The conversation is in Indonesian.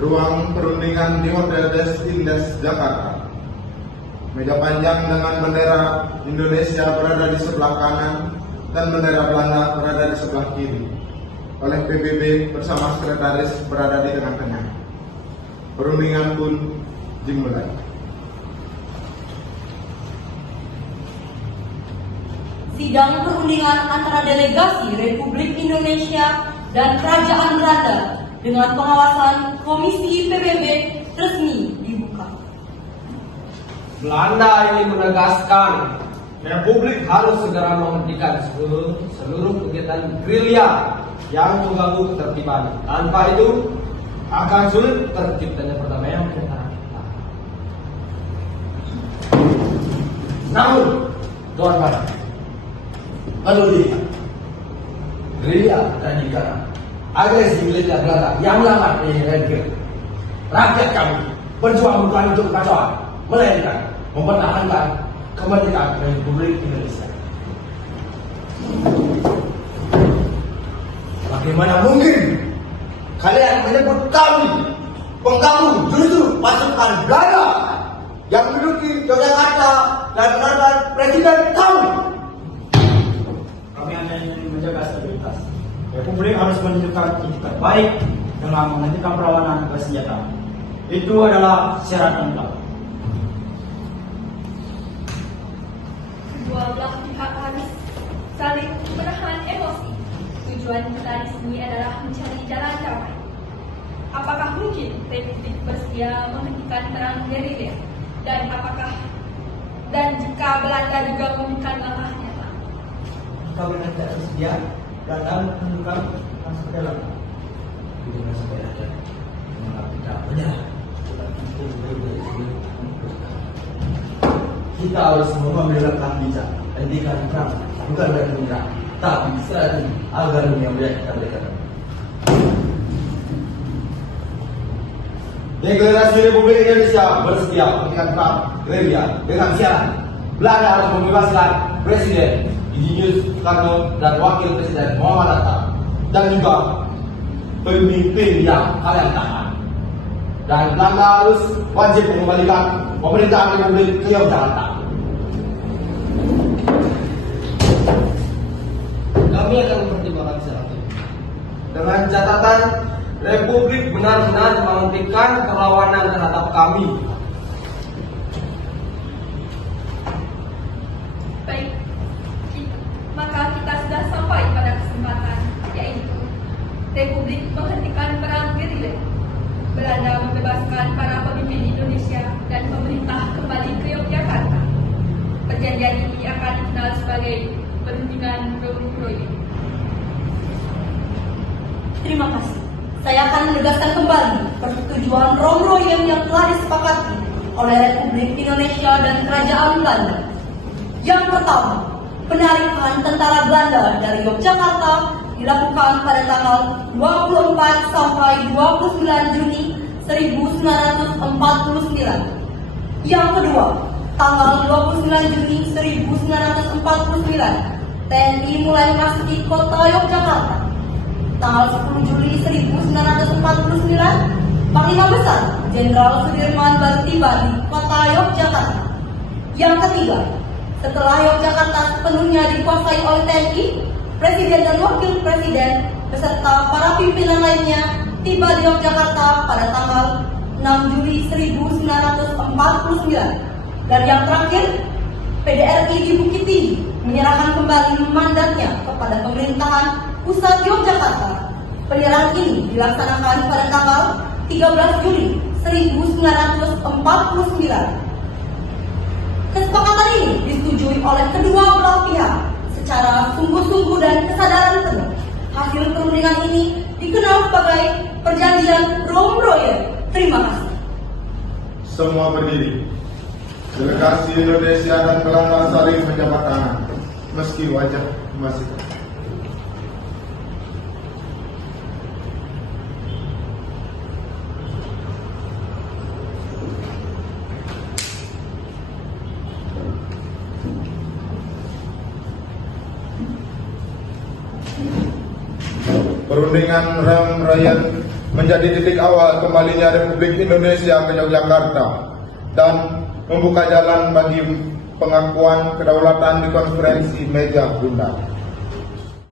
Ruang perundingan di Hotel Des Indes, Jakarta. Meja panjang dengan bendera Indonesia berada di sebelah kanan dan bendera Belanda berada di sebelah kiri. Oleh PBB bersama sekretaris berada di tengah-tengah. Perundingan pun dimulai. Sidang perundingan antara delegasi Republik Indonesia dan Kerajaan Belanda dengan pengawasan Komisi PBB resmi dibuka. Belanda ingin menegaskan Republik harus segera menghentikan seluruh kegiatan gerilya yang mengganggu ketertiban. Tanpa itu akan sulit terciptanya perdamaian antara kita. Namun, tuan-tuan, perlu dilihat gerilya radikal agresi militer Belanda yang lama menyerang rakyat kami berjuang bukan untuk kekacauan, melainkan mempertahankan kemerdekaan Republik Indonesia. Bagaimana mungkin kalian menyebut kami pengganggu justru pasukan Belanda yang menduduki Yogyakarta dan menahan presiden kami? Kami hanya ingin menjaga stabilitas. Republik harus menunjukkan itikat baik dengan menghentikan perlawanan bersenjata. Itu adalah syarat mutlak. Kedua belah pihak harus saling menahan emosi. Tujuan kita di sini adalah mencari jalan damai. Apakah mungkin Republik bersedia menghentikan perang gerilya? Dan jika Belanda juga memberikan langkah nyata? Jika Belanda tidak bersedia, Belanda menunjukkan masuk ke dalam. Dengan supaya ada kita menyerah. Kita harus mengambil langkah bijak, hentikan perang, bukan dengan menyerah, tapi strategi agar dunia melihat kita berikan. Deklarasi Republik Indonesia bersedia menghentikan perang gerilya dengan syarat Belanda harus membebaskan Presiden Insinyur Soekarno dan Wakil Presiden Muhammad Hatta dan juga pemimpin yang kalian tahan. Dan Belanda harus wajib mengembalikan pemerintahan Republik ke Yogyakarta. Kami akan mempertimbangkan syarat itu dengan catatan Republik benar-benar menghentikan perlawanan terhadap kami. Baik, maka kita sudah sampai pada kesempatan, yaitu Republik menghentikan perang gerilya, Belanda membebaskan para pemimpin Indonesia dan pemerintah kembali ke Yogyakarta. Perjanjian ini akan dikenal sebagai perundingan Romroy. Terima kasih. Saya akan menegaskan kembali persetujuan Romroy yang telah disepakati oleh Republik Indonesia dan Kerajaan Belanda. Yang pertama, penarikan tentara Belanda dari Yogyakarta dilakukan pada tanggal 24 sampai 29 Juni 1949. Yang kedua, tanggal 29 Juni 1949, TNI mulai memasuki kota Yogyakarta. Tanggal 10 Juli 1949, Panglima Besar Jenderal Sudirman baru tiba di kota Yogyakarta. Yang ketiga, setelah Yogyakarta sepenuhnya dikuasai oleh TNI, Presiden dan Wakil Presiden beserta para pimpinan lainnya tiba di Yogyakarta pada tanggal 6 Juli 1949. Dan yang terakhir, PDRI di Bukit Tinggi menyerahkan kembali mandatnya kepada pemerintahan pusat Yogyakarta. Penyerahan ini dilaksanakan pada tanggal 13 Juli 1949. Kesepakatan ini disetujui oleh kedua belah pihak secara sungguh-sungguh dan kesadaran penuh. Hasil perundingan ini dikenal sebagai Perjanjian Romroy. Terima kasih. Semua berdiri. Delegasi Indonesia dan Belanda saling menjabat tangan, meski wajah masih. Perundingan Romroy menjadi titik awal kembalinya Republik Indonesia ke Yogyakarta dan membuka jalan bagi pengakuan kedaulatan di konferensi Meja Bundar.